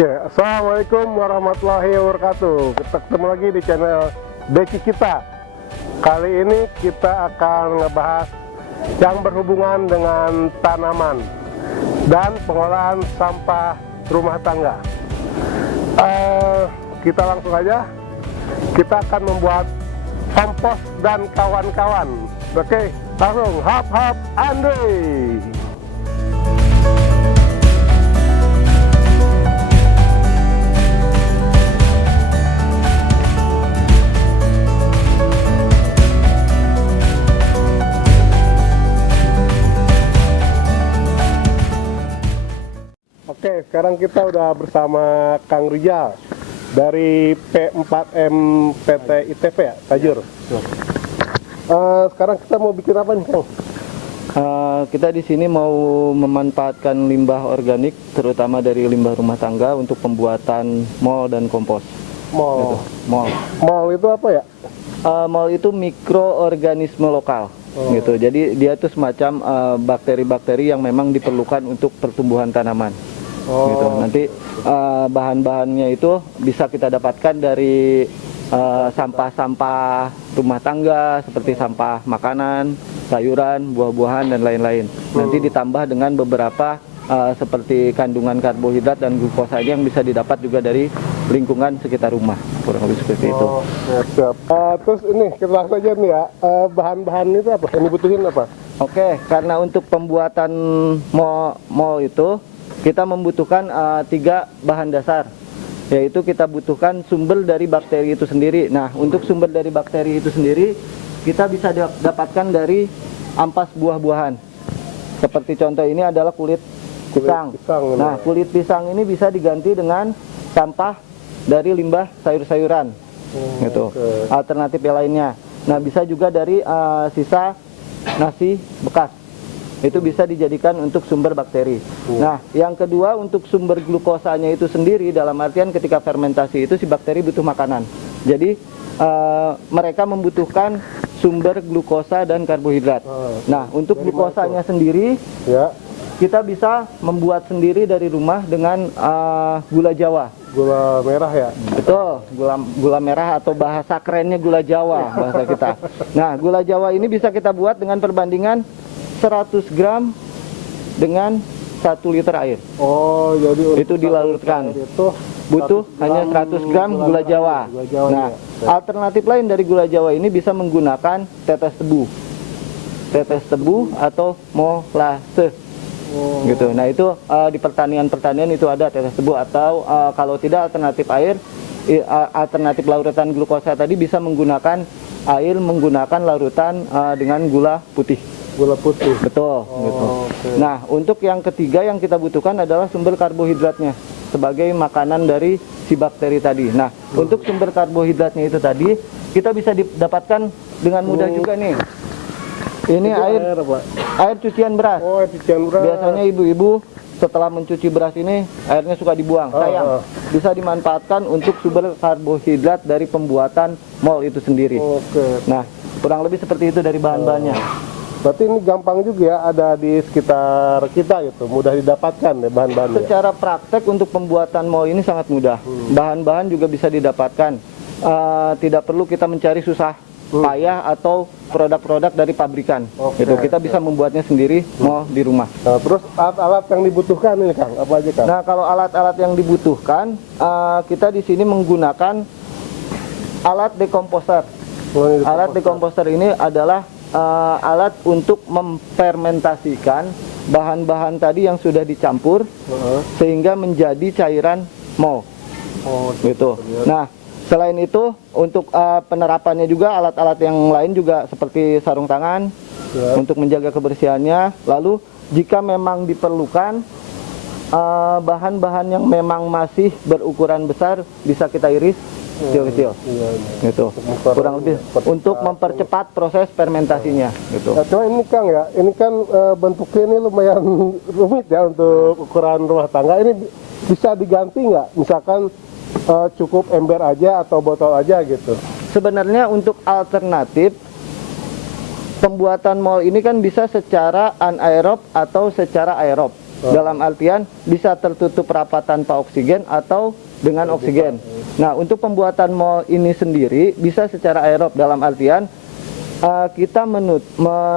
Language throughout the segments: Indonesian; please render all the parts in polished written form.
Oke, assalamualaikum warahmatullahi wabarakatuh. Kita ketemu lagi di channel Deci kita. Kali ini kita akan ngebahas yang berhubungan dengan tanaman dan pengolahan sampah rumah tangga. Kita langsung aja. Kita akan membuat kompos dan kawan-kawan. Oke, langsung hap Andre. Oke, sekarang kita udah bersama Kang Rijal dari P4M PT ITV ya, Tajur. Sekarang kita mau bikin apa nih, Kang? Kita di sini mau memanfaatkan limbah organik, terutama dari limbah rumah tangga untuk pembuatan mol dan kompos. Mol. Gitu. Mol. Mol itu apa ya? Mol itu mikroorganisme lokal. Gitu. Jadi dia itu semacam bakteri-bakteri yang memang diperlukan untuk pertumbuhan tanaman. Gitu. Nanti bahan-bahannya itu bisa kita dapatkan dari sampah-sampah rumah tangga seperti sampah makanan, sayuran, buah-buahan dan lain-lain. Nanti ditambah dengan beberapa seperti kandungan karbohidrat dan glukosa yang bisa didapat juga dari lingkungan sekitar rumah, kurang lebih seperti itu. Siap. Terus ini kita langsung aja nih ya, bahan-bahan itu apa? Yang dibutuhin apa? Oke, karena untuk pembuatan mol itu kita membutuhkan 3 bahan dasar, yaitu kita butuhkan sumber dari bakteri itu sendiri. Nah, untuk sumber dari bakteri itu sendiri kita bisa dapatkan dari ampas buah-buahan. Seperti contoh ini adalah kulit pisang. Nah, kulit pisang ini bisa diganti dengan sampah dari limbah sayur-sayuran, gitu. Alternatif yang lainnya. Nah, bisa juga dari sisa nasi bekas. Itu bisa dijadikan untuk sumber bakteri. Nah, yang kedua untuk sumber glukosanya itu sendiri, dalam artian ketika fermentasi itu si bakteri butuh makanan. Jadi mereka membutuhkan sumber glukosa dan karbohidrat. Nah, untuk glukosanya sendiri, kita bisa membuat sendiri dari rumah dengan gula Jawa. Gula merah ya? Betul, gula merah atau bahasa kerennya gula Jawa bahasa kita. Nah, gula Jawa ini bisa kita buat dengan perbandingan 100 gram dengan 1 liter air. Oh, jadi itu dilarutkan. Itu butuh hanya 100 gram gula Jawa. Nah, alternatif lain dari gula Jawa ini bisa menggunakan tetes tebu. Tetes tebu atau molase. Gitu. Nah, itu di pertanian itu ada tetes tebu, atau kalau tidak alternatif air, alternatif larutan glukosa tadi bisa menggunakan air, menggunakan larutan dengan gula putih. Gula putih. Betul. Gitu. Nah, untuk yang ketiga yang kita butuhkan adalah sumber karbohidratnya sebagai makanan dari si bakteri tadi. Nah, untuk sumber karbohidratnya itu tadi kita bisa didapatkan dengan mudah juga nih. Ini air cucian beras. Oh, air cucian beras. Biasanya ibu-ibu setelah mencuci beras ini airnya suka dibuang. Sayang. Bisa dimanfaatkan untuk sumber karbohidrat dari pembuatan mol itu sendiri. Nah, kurang lebih seperti itu dari bahan-bahannya. Berarti ini gampang juga ya, ada di sekitar kita gitu, mudah didapatkan ya bahan-bahannya. Secara praktek untuk pembuatan mol ini sangat mudah. Bahan-bahan juga bisa didapatkan. Tidak perlu kita mencari susah payah atau produk-produk dari pabrikan. Gitu. Kita bisa membuatnya sendiri mau di rumah. Nah, terus alat-alat yang dibutuhkan ini, Kang, apa aja, Kang? Nah, kalau alat-alat yang dibutuhkan, kita di sini menggunakan alat dekomposer. Alat dekomposer ini adalah alat untuk memfermentasikan bahan-bahan tadi yang sudah dicampur sehingga menjadi cairan mol. Gitu. Nah, selain itu untuk penerapannya juga alat-alat yang lain juga seperti sarung tangan untuk menjaga kebersihannya. Lalu jika memang diperlukan bahan-bahan yang memang masih berukuran besar bisa kita iris kecil-kecil, gitu. Kurang lebih untuk mempercepat proses fermentasinya, gitu. Nah, cuma ini, Kang, ya, ini kan bentuknya ini lumayan rumit ya untuk ukuran rumah tangga. Ini bisa diganti nggak? Misalkan cukup ember aja atau botol aja gitu. Sebenarnya untuk alternatif pembuatan mol ini kan bisa secara anaerob atau secara aerob. Dalam artian bisa tertutup rapat tanpa oksigen atau dengan oksigen. Nah, untuk pembuatan mol ini sendiri bisa secara aerob, dalam artian kita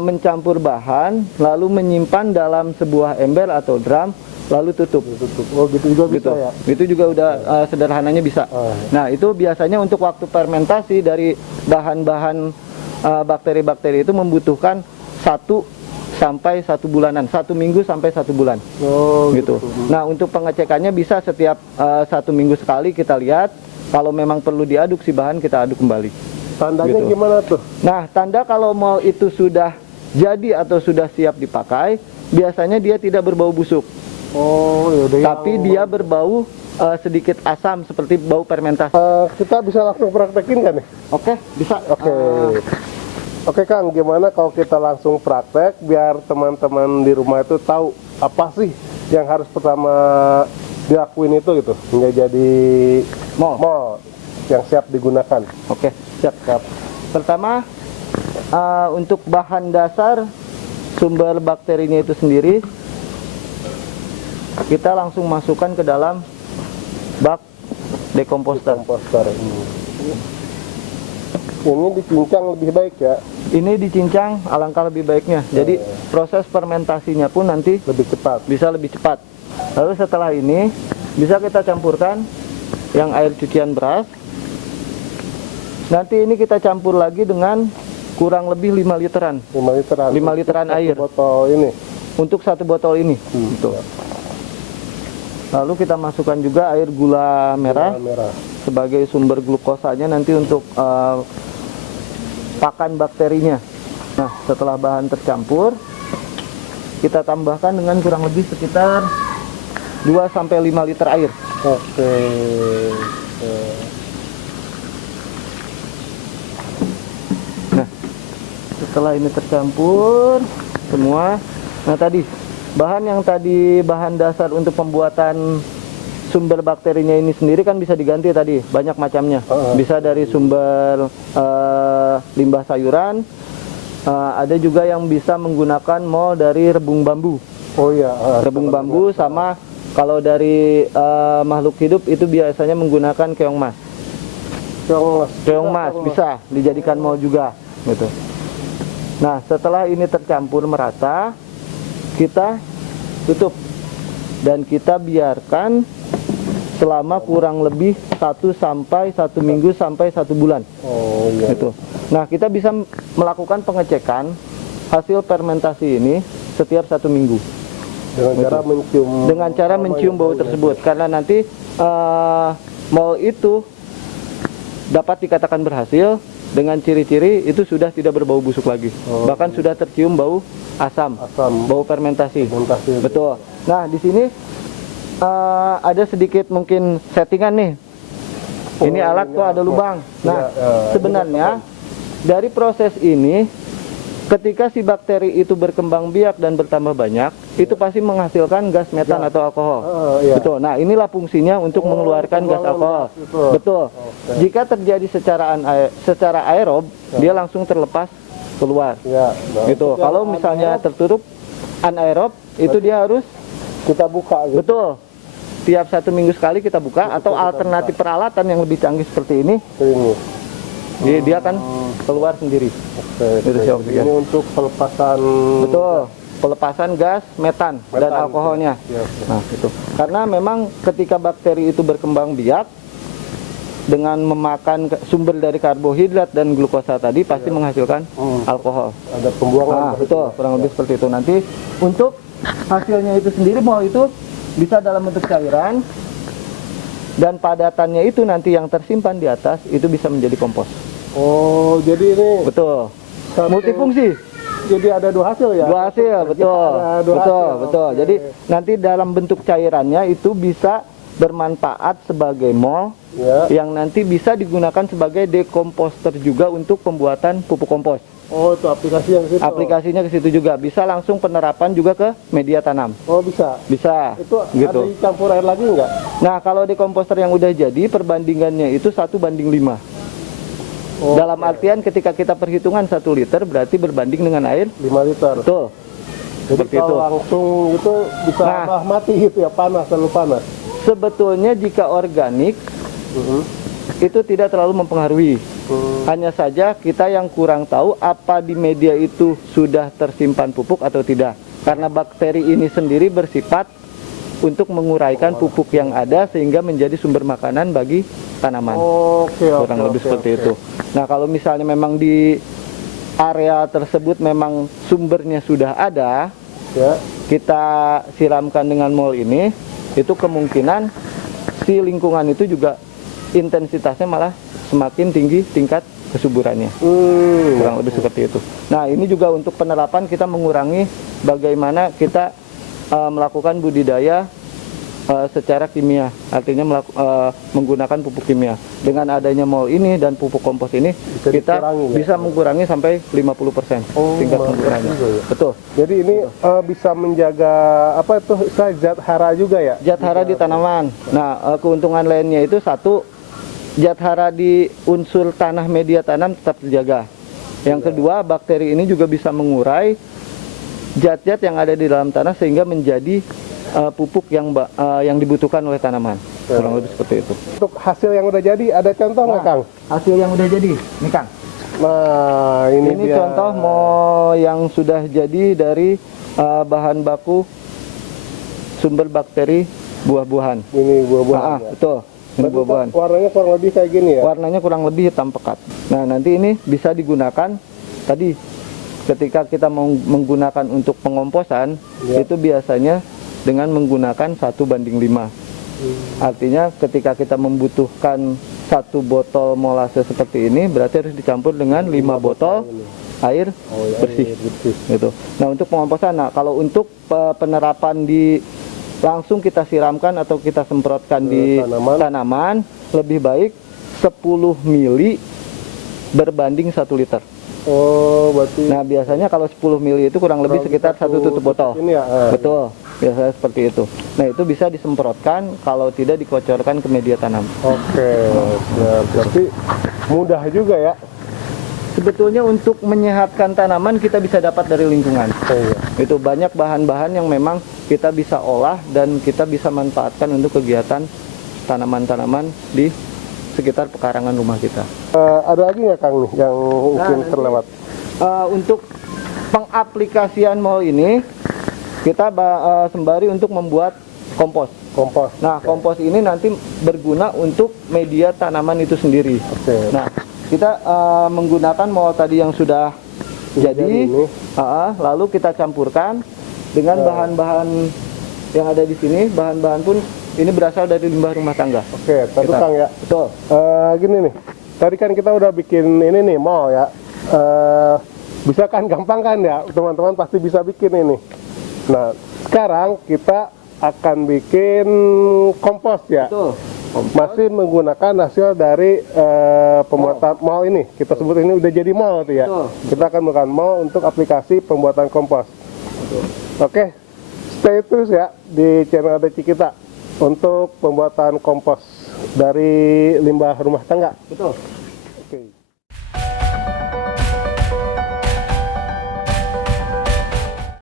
mencampur bahan lalu menyimpan dalam sebuah ember atau drum lalu tutup. Oh, gitu juga Gitu. bisa ya. Itu juga udah sederhananya bisa. Nah, itu biasanya untuk waktu fermentasi dari bahan-bahan bakteri-bakteri itu membutuhkan 1 bulanan, 1 minggu sampai 1 bulan. Oh, Gitu. Nah, untuk pengecekannya bisa setiap 1 minggu sekali kita lihat. Kalau memang perlu diaduk si bahan, kita aduk kembali. Tandanya Gitu. gimana tuh? Nah, tanda kalau mol itu sudah jadi atau sudah siap dipakai, biasanya dia tidak berbau busuk, Oh, yaudah. tapi dia berbau sedikit asam seperti bau fermentasi. Kita bisa langsung praktekin kan nih? Oke, bisa. Oke. Oke Kang, gimana kalau kita langsung praktek biar teman-teman di rumah itu tahu apa sih yang harus pertama dilakuin itu gitu hingga jadi mol yang siap digunakan. Oke, siap. Pertama, untuk bahan dasar sumber bakterinya itu sendiri, kita langsung masukkan ke dalam bak dekomposter. Komposter. Ini dicincang lebih baik ya, Ini dicincang alangkah lebih baiknya. Jadi proses fermentasinya pun nanti lebih cepat. bisa lebih cepat. Lalu setelah ini bisa kita campurkan yang air cucian beras. Nanti ini kita campur lagi dengan kurang lebih 5 literan 5 literan. 5 literan Satu air botol ini. untuk 1 botol ini. Gitu. Lalu kita masukkan juga air gula merah Merah. sebagai sumber glukosanya nanti untuk pakan bakterinya. Nah, setelah bahan tercampur, kita tambahkan dengan kurang lebih sekitar 2-5 liter air. Oke. Nah, setelah ini tercampur semua, nah tadi bahan dasar untuk pembuatan sumber bakterinya ini sendiri kan bisa diganti tadi, banyak macamnya. Bisa dari sumber limbah sayuran, ada juga yang bisa menggunakan mol dari rebung bambu. Oh iya. Rebung bambu sama kalau dari makhluk hidup itu biasanya menggunakan keong mas. Keong mas bisa dijadikan mol juga, gitu. Nah, setelah ini tercampur merata, kita tutup dan kita biarkan selama kurang lebih 1 minggu sampai 1 bulan. Oh iya. Gitu. Nah, kita bisa melakukan pengecekan hasil fermentasi ini setiap 1 minggu Dengan cara mencium bau tersebut, karena nanti mol itu dapat dikatakan berhasil dengan ciri-ciri itu sudah tidak berbau busuk lagi, bahkan sudah tercium bau asam, bau fermentasi. Betul. Nah, di sini ada sedikit mungkin settingan nih. Ini alat kok ada lubang. Nah, sebenarnya dari proses ini, ketika si bakteri itu berkembang biak dan bertambah banyak, itu pasti menghasilkan gas metan atau alkohol. Betul. Nah, inilah fungsinya untuk mengeluarkan gas alkohol. Betul. Jika terjadi secara aerob, dia langsung terlepas keluar. Gitu. Kalau misalnya tertutup anaerob, itu dia harus kita buka. Gitu. Betul. Tiap 1 minggu sekali kita buka, atau alternatif peralatan yang lebih canggih seperti ini. Dia akan keluar sendiri. Ini untuk pelepasan. Betul, pelepasan gas metan dan alkoholnya. Nah, itu karena memang ketika bakteri itu berkembang biak dengan memakan sumber dari karbohidrat dan glukosa tadi pasti menghasilkan alkohol. Ada pembuangan. Nah, betul, kurang lebih seperti itu. Nanti untuk hasilnya itu sendiri mau itu bisa dalam bentuk cairan, dan padatannya itu nanti yang tersimpan di atas itu bisa menjadi kompos. Oh, jadi ini Betul. Multifungsi. Jadi ada 2 hasil ya? 2 hasil, betul. Betul. Jadi nanti dalam bentuk cairannya itu bisa bermanfaat sebagai mol yang nanti bisa digunakan sebagai dekomposter juga untuk pembuatan pupuk kompos. Oh, itu aplikasinya ke situ. Aplikasinya ke situ juga. Bisa langsung penerapan juga ke media tanam. Oh, bisa. Bisa. Itu gitu. ada dicampur air lagi nggak? Nah, kalau dekomposter yang udah jadi, perbandingannya itu 1:5. Dalam artian ketika kita perhitungan 1 liter berarti berbanding dengan air 5 liter. Betul. Jadi seperti itu. kalau langsung itu bisa Nah. mati gitu ya, panas, terlalu panas. Sebetulnya jika organik itu tidak terlalu mempengaruhi. Hanya saja kita yang kurang tahu apa di media itu sudah tersimpan pupuk atau tidak. Karena bakteri ini sendiri bersifat untuk menguraikan pupuk yang ada sehingga menjadi sumber makanan bagi tanaman. Kurang lebih seperti itu. Nah, kalau misalnya memang di area tersebut memang sumbernya sudah ada, Ya. kita siramkan dengan mol ini, itu kemungkinan si lingkungan itu juga intensitasnya malah semakin tinggi tingkat kesuburannya. Kurang lebih seperti itu. Nah, ini juga untuk penerapan kita mengurangi bagaimana kita melakukan budidaya secara kimia, artinya menggunakan pupuk kimia. Dengan adanya mol ini dan pupuk kompos ini, kita bisa mengurangi sampai 50% tingkat penggunaannya. Betul. Jadi ini bisa menjaga apa itu zat hara juga ya? Zat hara di tanaman. Nah, keuntungan lainnya itu satu, zat hara di unsur tanah media tanam tetap terjaga. Yang kedua, bakteri ini juga bisa mengurai zat-zat yang ada di dalam tanah sehingga menjadi pupuk yang dibutuhkan oleh tanaman. Kurang lebih seperti itu. Untuk hasil yang udah jadi ada contoh nggak, Kang? Hasil yang udah jadi, nih Kang. Nah, ini dia. Contoh yang sudah jadi dari bahan baku sumber bakteri buah-buahan. Ini buah-buahan. Ya. Betul. Ini Berarti buah-buahan. warnanya kurang lebih kayak gini ya? Warnanya kurang lebih hitam pekat. Nah, nanti ini bisa digunakan tadi ketika kita menggunakan untuk pengomposan, itu biasanya dengan menggunakan 1:5. Artinya ketika kita membutuhkan 1 botol molase seperti ini, berarti harus dicampur dengan 5 botol air bersih. Gitu. Nah, untuk pengomposan, kalau untuk penerapan langsung kita siramkan atau kita semprotkan di tanaman, lebih baik 10 mili berbanding 1 liter. Berarti. Nah, biasanya kalau 10 mili itu kurang lebih sekitar 1 tutup botol. Ini ya. Betul, biasanya seperti itu. Nah, itu bisa disemprotkan, kalau tidak dikocorkan ke media tanam. Oke, ya, berarti mudah juga ya. Sebetulnya untuk menyehatkan tanaman kita bisa dapat dari lingkungan. Iya. Itu banyak bahan-bahan yang memang kita bisa olah dan kita bisa manfaatkan untuk kegiatan tanaman-tanaman di sekitar pekarangan rumah kita. Ada lagi nggak, Kang, nih yang mungkin terlewat? Untuk pengaplikasian mol ini kita sembari untuk membuat kompos. Kompos. Nah, kompos ini nanti berguna untuk media tanaman itu sendiri. Oke. Nah, kita menggunakan mol tadi yang sudah jadi, lalu kita campurkan dengan bahan-bahan yang ada di sini. Bahan-bahan pun ini berasal dari limbah rumah tangga. Oke, satu Kang ya. Betul. Gini nih, tadi kan kita udah bikin ini nih mall ya. Bisa kan, gampang kan ya, teman-teman pasti bisa bikin ini. Nah, sekarang kita akan bikin kompos ya. Betul. Masih menggunakan hasil dari pembuatan mall ini. Kita sebut ini udah jadi mall tuh ya. Betul. Kita akan menggunakan mall untuk aplikasi pembuatan kompos. Oke, stay terus ya di channel Deci kita untuk pembuatan kompos dari limbah rumah tangga. Betul.